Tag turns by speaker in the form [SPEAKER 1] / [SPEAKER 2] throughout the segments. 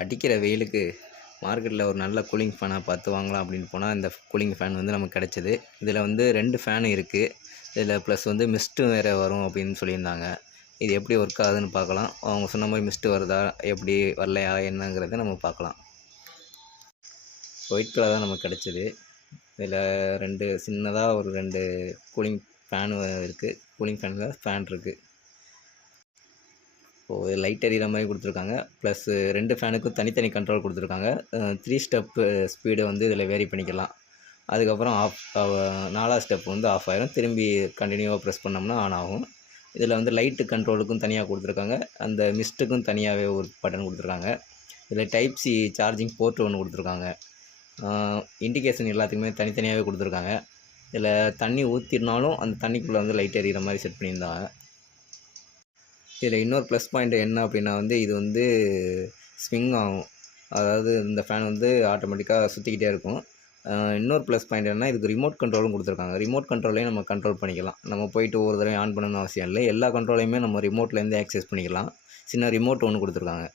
[SPEAKER 1] அடிக்கிற வெயிலுக்கு மார்க்கெட்டில் ஒரு நல்ல கூலிங் ஃபேனாக பார்த்து வாங்கலாம் அப்படின்னு போனால் இந்த கூலிங் ஃபேன் வந்து நமக்கு கிடச்சிது. இதில் வந்து ரெண்டு ஃபேனு இருக்குது இதில் ப்ளஸ் வந்து மிஸ்ட்டும் வேறு வரும் அப்படின்னு சொல்லியிருந்தாங்க. இது எப்படி ஒர்க் ஆகுதுன்னு பார்க்கலாம். அவங்க சொன்ன மாதிரி மிஸ்ட்டு வருதா எப்படி வரலையா என்னங்கிறத நம்ம பார்க்கலாம். ஒயிட் கலர் தான் நமக்கு கிடச்சிது. இதில் ரெண்டு சின்னதாக ஒரு ரெண்டு கூலிங் ஃபேனு இருக்குது கூலிங் ஃபேனில் ஃபேன் இருக்குது இப்போது லைட் எரியிற மாதிரி கொடுத்துருக்காங்க. ப்ளஸ் ரெண்டு ஃபேனுக்கும் தனித்தனி கண்ட்ரோல் கொடுத்துருக்காங்க. த்ரீ ஸ்டெப்பு ஸ்பீடை வந்து இதில் வேரி பண்ணிக்கலாம். அதுக்கப்புறம் ஆஃப் நாலாவது ஸ்டெப் வந்து ஆஃப் ஆயிரும். திரும்பி கண்டினியூவாக ப்ரெஸ் பண்ணோம்னா ஆன் ஆகும். இதில் வந்து லைட்டு கண்ட்ரோலுக்கும் தனியாக கொடுத்துருக்காங்க. அந்த மிஸ்ட்டுக்கும் தனியாகவே ஒரு பட்டன் கொடுத்துருக்காங்க. இதில் டைப் சி சார்ஜிங் போர்ட் ஒன்று கொடுத்துருக்காங்க. இண்டிகேஷன் எல்லாத்துக்குமே தனித்தனியாகவே கொடுத்துருக்காங்க. இதில் தண்ணி ஊற்றினாலும் அந்த தண்ணிக்குள்ளே வந்து லைட் எரியிற மாதிரி செட் பண்ணியிருந்தாங்க. இதில் இன்னொரு ப்ளஸ் பாயிண்ட் என்ன அப்படின்னா வந்து இது வந்து ஸ்விங் ஆகும். அதாவது இந்த ஃபேன் வந்து ஆட்டோமேட்டிக்காக சுற்றிக்கிட்டே இருக்கும். இன்னொரு ப்ளஸ் பாயிண்ட் என்னன்னா இதுக்கு ரிமோட் கண்ட்ரோலும் கொடுத்துருக்காங்க. ரிமோட் கண்ட்ரோலையும் நம்ம கண்ட்ரோல் பண்ணிக்கலாம். நம்ம போயிட்டு ஒரு தடவை ஆன் பண்ணணும்னு அவசியம் இல்லை. எல்லா கண்ட்ரோலையுமே நம்ம ரிமோட்லேருந்து ஆக்சஸ் பண்ணிக்கலாம். சின்ன ரிமோட் ஒன்று கொடுத்துருக்காங்க.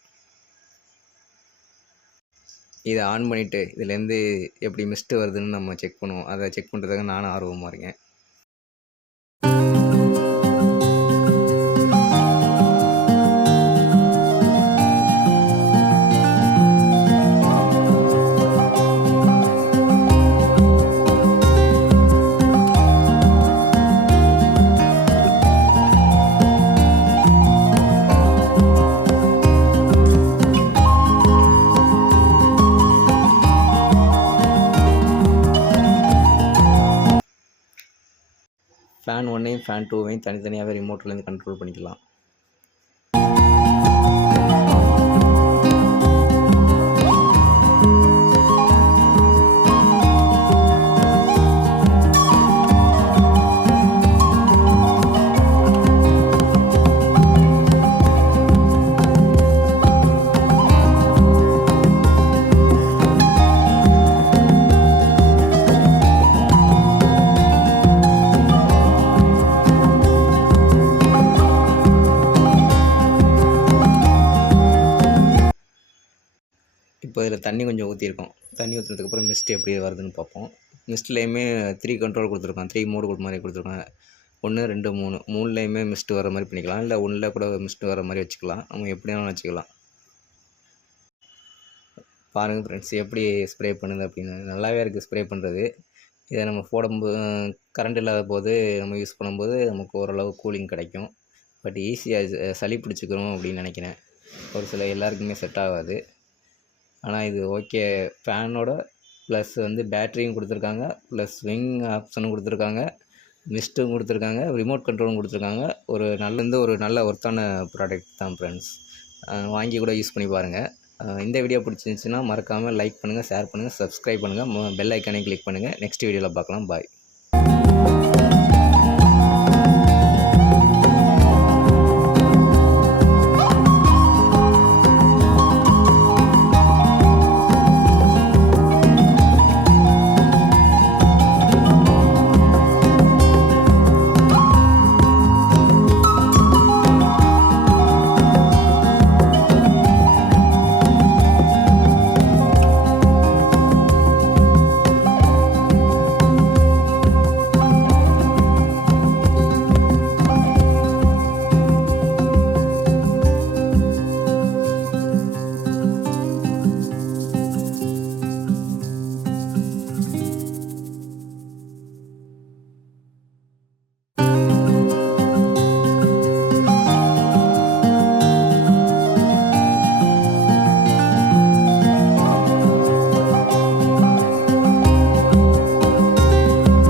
[SPEAKER 1] இதை ஆன் பண்ணிவிட்டு இதுலேருந்து எப்படி மிஸ்ட்டு வருதுன்னு நம்ம செக் பண்ணுவோம். அதை செக் பண்ணுறதுக்கு நானும் ஆர்வமாக இருக்கேன். ஃபேன் ஒன்னையும் ஃபேன் டூவையும் தனித்தனியாகவே ரிமோட்லேருந்து கண்ட்ரோல் பண்ணிக்கலாம். இப்போ இதில் தண்ணி கொஞ்சம் ஊற்றிருக்கோம் தண்ணி ஊற்றுனதுக்கப்புறம் மிஸ்ட் எப்படி வருதுன்னு பார்ப்போம். மிஸ்ட்லேயுமே த்ரீ கண்ட்ரோல் கொடுத்துருக்கோம் த்ரீ மோடு கொடுத்த மாதிரி கொடுத்துருக்கோம் ஒன்று ரெண்டு மூணு. மூணுலேயுமே மிஸ்ட் வர மாதிரி பண்ணிக்கலாம். இல்லை ஒன்றில் கூட மிஸ்ட் வர மாதிரி வச்சுக்கலாம். நம்ம எப்படி வேணாலும் வச்சுக்கலாம். பாருங்கள் ஃப்ரெண்ட்ஸ் எப்படி ஸ்ப்ரே பண்ணுது அப்படின்னு. நல்லாவே இருக்குது ஸ்ப்ரே பண்ணுறது இதை நம்ம போடும்போது கரண்ட் இல்லாத போது நம்ம யூஸ் பண்ணும்போது நமக்கு ஓரளவு கூலிங் கிடைக்கும். பட் ஈஸியாக சளி பிடிச்சிக்கிறோம் அப்படின்னு நினைக்கிறேன். ஒரு சில எல்லாருக்குமே செட் ஆகாது. ஆனால் இது ஓகே ஃபேனோட ப்ளஸ் வந்து பேட்டரியும் கொடுத்துருக்காங்க. ப்ளஸ் ஸ்விங் ஆப்ஷனும் கொடுத்துருக்காங்க. மிஸ்ட்டும் கொடுத்துருக்காங்க. ரிமோட் கண்ட்ரோலும் கொடுத்துருக்காங்க. ஒரு நல்ல ஒரு நல்ல ஒர்த்தான ப்ராடக்ட் தான் ஃப்ரெண்ட்ஸ் வாங்கி கூட யூஸ் பண்ணி பாருங்கள் இந்த வீடியோ பிடிச்சிருந்துச்சின்னா மறக்காமல் லைக் பண்ணுங்கள் ஷேர் பண்ணுங்கள் சப்ஸ்கிரைப் பண்ணுங்கள் பெல் ஐக்கானே கிளிக் பண்ணுங்கள் நெக்ஸ்ட் வீடியோவில் பார்க்கலாம். பாய்